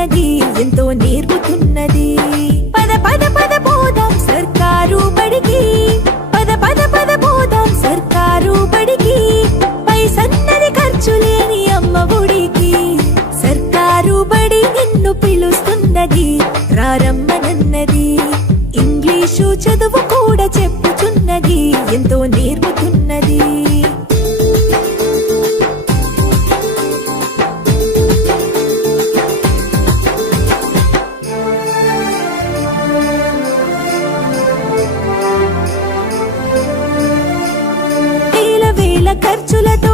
పిలుస్తున్నది, ఎంతో నేర్పుతున్నది. పద పద పద పోదాం సర్కారు బడికి, పద పద పద పోదాం సర్కారు బడికి. పైసన్నది ఖర్చు లేని అమ్మ ఒడికి, సర్కారు బడి నిన్ను పిలుస్తున్నది, రారమ్మనన్నది. ఇంగ్లీషు చదువు కూడా చెప్పుచున్నది, ఎంతో నేర్పుతున్నది. ఖర్చులతో